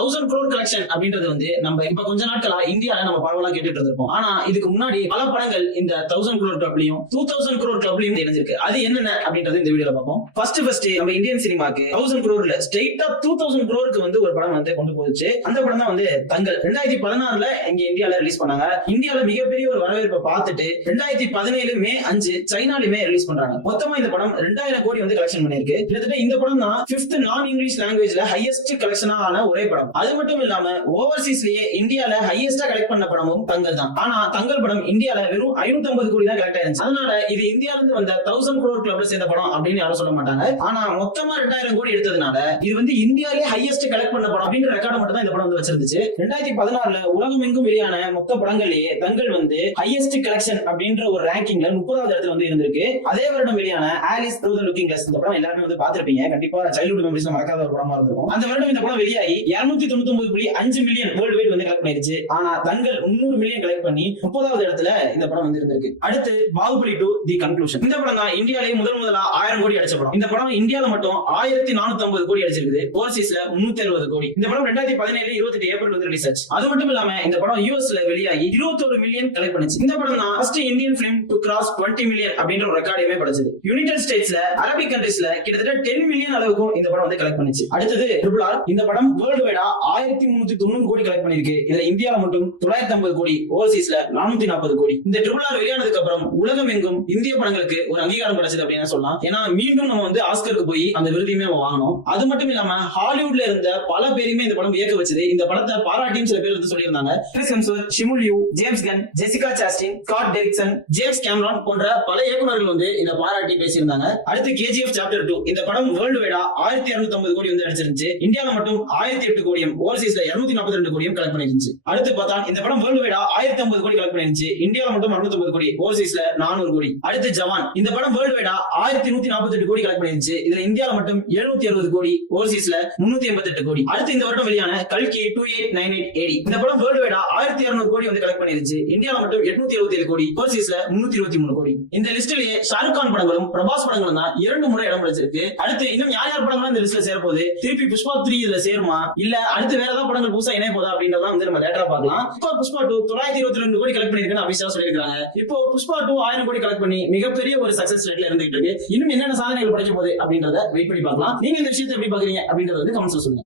1000 crore collection அப்படின்றது வந்து நம்ம இப்ப கொஞ்ச நாட்களா இந்தியால நம்ம பரவலா கேட்டுட்டு இருப்போம். ஆனா இதுக்கு முன்னாடி பல படங்கள் இந்த 1000 crore கிளப்லயும் 2000 crore கிளப்லயும் இணைஞ்சிருக்கு. அது என்னென்ன அப்படின்றது இந்த வீடியோல பார்ப்போம். ஃபர்ஸ்ட் நம்ம இந்தியன் சினிமாக்கு 1000 crore ஸ்ட்ரைட்டா 2000 crore வந்து ஒரு படம் வந்து கொண்டு போச்சு. அந்த படம் தான் வந்து தங்கல். 2016ல இங்க இந்தியால ரிலீஸ் பண்ணாங்க. இந்தியால மிகப்பெரிய ஒரு வரவேற்பை பார்த்துட்டு 2017 மே 5 சைனாலுமே ரிலீஸ் பண்றாங்க. மொத்தமா இந்த படம் 2000 கோடி வந்து கலெக்ஷன் பண்ணிருக்கு. கிட்டத்தட்ட இந்த படம் தான் 5th நான் இங்கிலீஷ் லாங்குவேஜ்ல ஹையஸ்ட் கலெக்ஷனா ஆன ஒரே படம். அது மட்டும் இல்லாம ஓவர்சீஸ்லயே இந்தியால ஹையஸ்டா கலெக்ட் பண்ண படமும் தங்கல் தான். ஆனா தங்கல் படம் இந்தியால வெறும் 550 கோடி தான் கலெக்ட் ஆயிருச்சு. அதனால இது இந்தியால இருந்து வந்த 1000 crore கிளப்ல சேர்ந்த படம் அப்படின்னு யாரும் சொல்ல மாட்டாங்க. ஆனா மொத்தமா 2000 கோடி எடுத்ததுனால இது வந்து இந்தியாலே ஹையஸ்ட் கலெக்ட் பண்ண படம் அப்படின்ற ரெக்கார்ட் மட்டும் தான் இந்த படம் வந்து வச்சிருந்துச்சு. 2016ல உலகம் எங்கும் வெளியான மொத்த படங்கள்லயே தங்கல் வந்து ஹையஸ்ட் கலெக்ஷன் அப்படின்ற ஒரு ரேங்கிங்ல 30வது இடத்துல வந்து இருந்திருக்கு. அதே வருடம் வெளியான Alice through the looking glass, இந்த படம் எல்லாருமே வந்து பாத்திருப்பீங்க. கண்டிப்பா சைல்ட்ஹுட் மெமரிஸ்ல மறக்காத ஒரு படமா இருக்கும். அந்த வருடம் இந்த படம் வெளியாகி 299.5 மில்லியன் வேர்ல்ட் வைட் வந்து கலெக்ட் பண்ணிருச்சு. ஆனா தங்கல் 300 மில்லியன் கலெக்ட் பண்ணி 30வது இடத்துல இந்த படம் வந்து இருந்திருக்கு. அடுத்து பாகுபலி 2 தி கன்க்ளூஷன். இந்த படம் தான் இந்தியாவிலேயே முதலா 1000 கோடி அடிச்ச படம். இந்த படம் இந்தியால மட்டும் 1450 கோடி அடிச்சிருக்கு. ஓவர்சீஸ்ல 370 கோடி. இந்த படம் 2017 28 ஏப்ரல் வந்து ரிலீஸ் ஆச்சு. அது மட்டும் இல்லாம இந்த படம் யூஎஸ்ல வெளியாகி 21 மில்லியன் கலெக்ட் பண்ணுச்சு. இந்த படம் தான் first Indian film to cross 20 million அப்படின்ற ஒரு ரெக்கார்டையுமே படைச்சது. யுனைடெட் ஸ்டேட்ஸ்ல அரபிக் கண்ட்ரீஸ்ல கிட்டத்தட்ட 10 மில்லியன் அளவுக்கும் இந்த படம் வந்து கலெக்ட் பண்ணுச்சு. அடுத்தது ட்ரிபிள் ஆர். இந்த படம் வேர்ல்ட் வைடா 1390 கோடி கலெக்ட் பண்ணிருக்கு. இதுல இந்தியால மட்டும் 950 கோடி, ஓவர்சீஸ்ல 440 கோடி. இந்த ட்ரிபிள் ஆர் வெளியானதுக்கு அப்புறம் உலகம் எங்கும் இந்திய படங்களுக்கு ஒரு அங்கீகாரம் கிடைச்சது அப்படின்னு சொல்லலாம். ஏன்னா மீண்டும் நம்ம வந்து ஆஸ்கருக்கு போய் அந்த விருதையுமே நம்ம வாங்கணும். அது மட்டும் இல்லாம ஹாலிவுட்ல இருந்த பல பேருமே இந்த படம் வியக்க வச்சது. இந்த படத்தை பாராட்டியும் சில பேர் வந்து சொல்லியிருந்தாங்க. Chris Hemsworth, Simu Liu, James Gunn, Jessica Chastain, Scott Derrickson, James Cameron போன்ற பல இயக்குநர்கள் வந்து இந்த பாராட்டி பேசியிருந்தாங்க. அடுத்து KGF சாப்டர் 2. இந்த படம் வேர்ல்டு வைடா 1250 கோடி வந்து அடிச்சிருந்துச்சு. இந்தியால மட்டும் 1008 கோடியும், ஓவர்சீஸ்ல 242 கோடியும் கலெக்ட் பண்ணிருந்துச்சு. அடுத்து பார்த்தா இந்த படம் வேர்ல்டு வைடா 1050 கோடி கலெக்ட் பண்ணிருந்துச்சு. இந்தியால மட்டும் 650 கோடி, ஓவர்சீஸ்ல 400 கோடி. அடுத்து ஜவான். இந்த படம் வேர்ல்டு வைடா 1148 கோடி கலெக்ட் பண்ணிருந்துச்சு. இதுல இந்தியால மட்டும் 760 கோடி, ஓவர்சீஸ்ல 388 கோடி. அடுத்து இந்த வருடம் வெளியான கல்கி 2898 AD. இந்த படம் வேர்ல்டு வைடா 1200 கோடி வந்து கலெக்ட் பண்ணிருந்துச்சு. இந்தியால மட்டும் 877 கோடி, ஓவர்சீஸ்ல 323 கோடி. இந்த லிஸ்ட்லயே ஷாருக் கான் படங்களும் பிரபாஸ் படங்களும் தான் 2 முறை இடம் பிடிச்சிருக்கு. அடுத்து இன்னும் யார் யார் படங்களும் இந்த லிஸ்ட்ல சேர போகுது, திருப்பி புஷ்பா 3 இதுல சேருமா இல்ல அடுத்து வேற ஏதாவது படங்கள் புதுசா இணைய போதா அப்படின்றத வந்து நம்ம லேட்டரா பார்க்கலாம். இப்போ புஷ்பா 2 922 கோடி கலெக்ட் பண்ணிருக்குன்னு அபிஷா சொல்லியிருக்காங்க. இப்போ புஷ்பா 2 1000 கோடி கலெக்ட் பண்ணி மிகப்பெரிய ஒரு சக்சஸ் ரேட்ல இருந்துகிட்டு இருக்கு. இன்னும் என்னென்ன சாதனைகள் படைக்க போகுது அப்படின்றத வெயிட் பண்ணி பார்க்கலாம். நீங்க இந்த விஷயத்தை எப்படி பாக்குறீங்க அப்படின்றத வந்து கமெண்ட்ஸ்ல சொல்லுங்க.